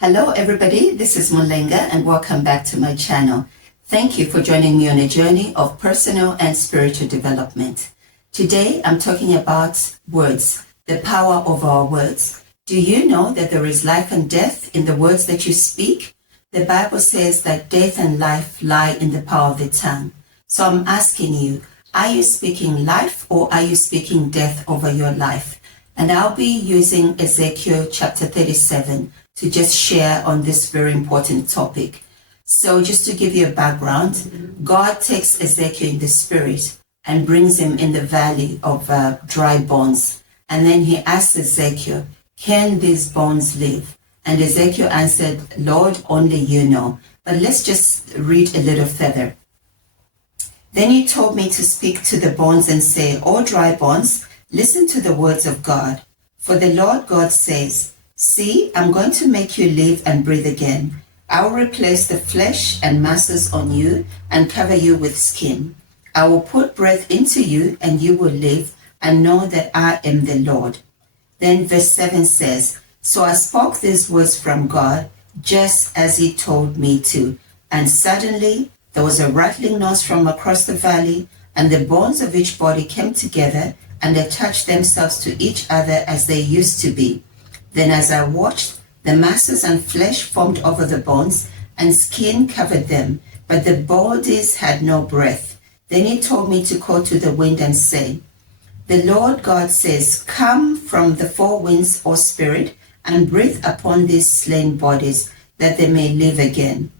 Hello everybody, this is Mulenga and welcome back to my channel. Thank you for joining me on a journey of personal and spiritual development. Today I'm talking about words, the power of our words. Do you know that there is life and death in the words that you speak? The Bible says that death and life lie in the power of the tongue. So I'm asking you, are you speaking life or are you speaking death over your life? And I'll be using Ezekiel chapter 37 to just share on this very important topic. So just to give you a background, God takes Ezekiel in the spirit and brings him in the valley of dry bones. And then he asks Ezekiel, can these bones live? And Ezekiel answered, Lord, only you know. But let's just read a little further. Then he told me to speak to the bones and say, O dry bones, listen to the words of God. For the Lord God says, see, I'm going to make you live and breathe again. I will replace the flesh and masses on you and cover you with skin. I will put breath into you and you will live and know that I am the Lord. Then verse 7 says, so I spoke these words from God, just as he told me to. And suddenly there was a rattling noise from across the valley, and the bones of each body came together and attached themselves to each other as they used to be. Then as I watched, the masses and flesh formed over the bones, and skin covered them, but the bodies had no breath. Then he told me to call to the wind and say, the Lord God says, come from the four winds, O Spirit, and breathe upon these slain bodies, that they may live again.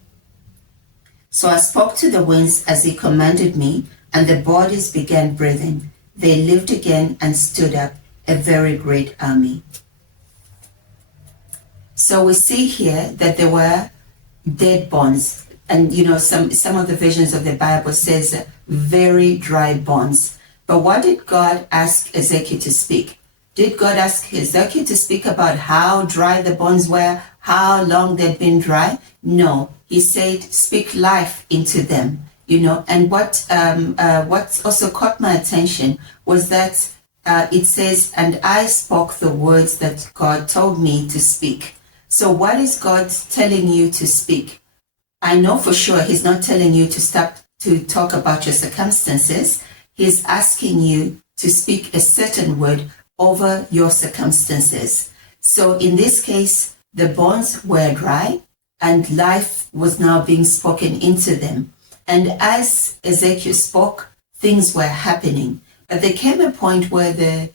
So I spoke to the winds as he commanded me, and the bodies began breathing. They lived again and stood up, a very great army. So we see here that there were dead bones. And you know, some of the versions of the Bible says very dry bones. But what did God ask Ezekiel to speak? Did God ask Ezekiel to speak about how dry the bones were, how long they'd been dry? No, he said, speak life into them. You know, and what also caught my attention was that it says, and I spoke the words that God told me to speak. So what is God telling you to speak? I know for sure he's not telling you to stop to talk about your circumstances. He's asking you to speak a certain word over your circumstances. So in this case, the bones were dry and life was now being spoken into them. And as Ezekiel spoke, things were happening. But there came a point where the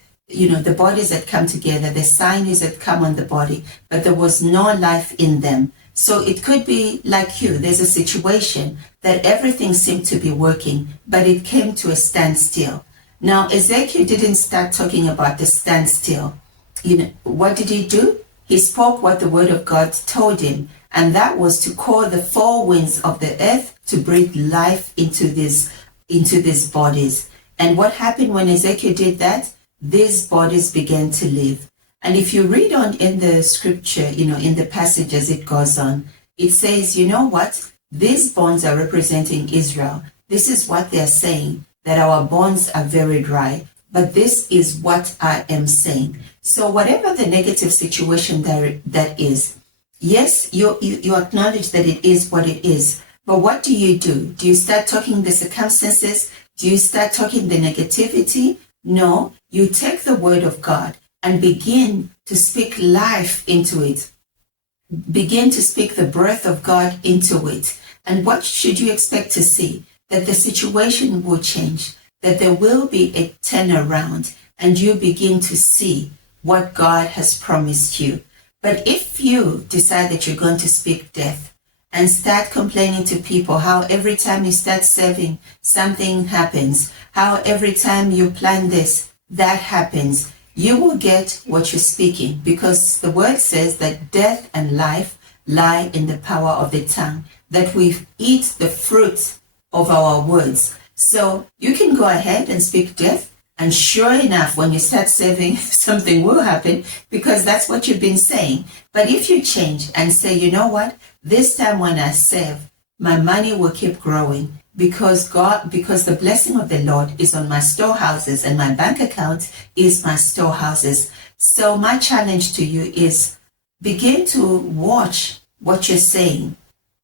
bodies had come together, the sinews had come on the body, but there was no life in them. So it could be like you, there's a situation that everything seemed to be working, but it came to a standstill. Now, Ezekiel didn't start talking about the standstill. You know, what did he do? He spoke what the word of God told him, and that was to call the four winds of the earth to breathe life into these bodies. And what happened when Ezekiel did that? These bodies began to live. And if you read on in the scripture, you know, in the passage as it goes on, it says, you know what? These bones are representing Israel. This is what they're saying, that our bones are very dry. But this is what I am saying. So whatever the negative situation that is, yes, you acknowledge that it is what it is. But what do? Do you start talking the circumstances? Do you start talking the negativity? No, you take the word of God and begin to speak life into it. Begin to speak the breath of God into it. And what should you expect to see? That the situation will change, that there will be a turnaround, and you begin to see what God has promised you. But if you decide that you're going to speak death and start complaining to people how every time you start serving, something happens, how every time you plan this, that happens, you will get what you're speaking, because the word says that death and life lie in the power of the tongue, that we eat the fruit of our words. So you can go ahead and speak death, and sure enough, when you start serving, something will happen, because that's what you've been saying. But if you change and say, you know what, this time when I serve, my money will keep growing, because the blessing of the Lord is on my storehouses, and my bank account is my storehouses. So my challenge to you is begin to watch what you're saying,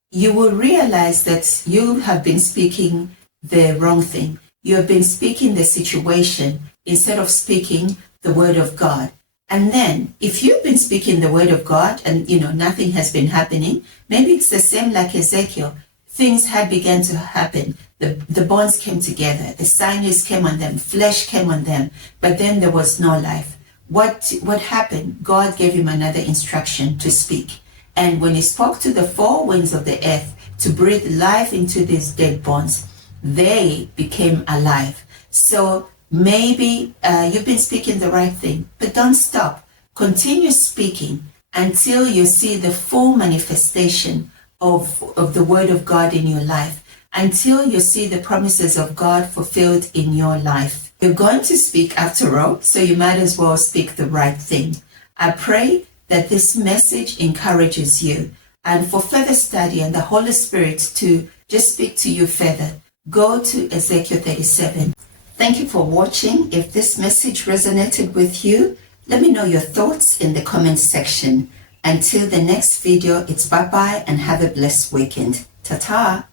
you will realize that you have been speaking the wrong thing. You have been speaking the situation instead of speaking the word of God. And then if you've been speaking the word of God and nothing has been happening, maybe it's the same like Ezekiel. Things had begun to happen. The bones came together, the sinews came on them, flesh came on them, but then there was no life. What happened? God gave him another instruction to speak. And when he spoke to the four winds of the earth to breathe life into these dead bones, they became alive. So maybe you've been speaking the right thing, but don't stop. Continue speaking until you see the full manifestation of the word of God in your life, until you see the promises of God fulfilled in your life. You're going to speak after all, so you might as well speak the right thing. I pray that this message encourages you. And for further study and the Holy Spirit to just speak to you further, go to Ezekiel 37. Thank you for watching. If this message resonated with you, let me know your thoughts in the comments section. Until the next video, it's bye-bye and have a blessed weekend. Ta-ta!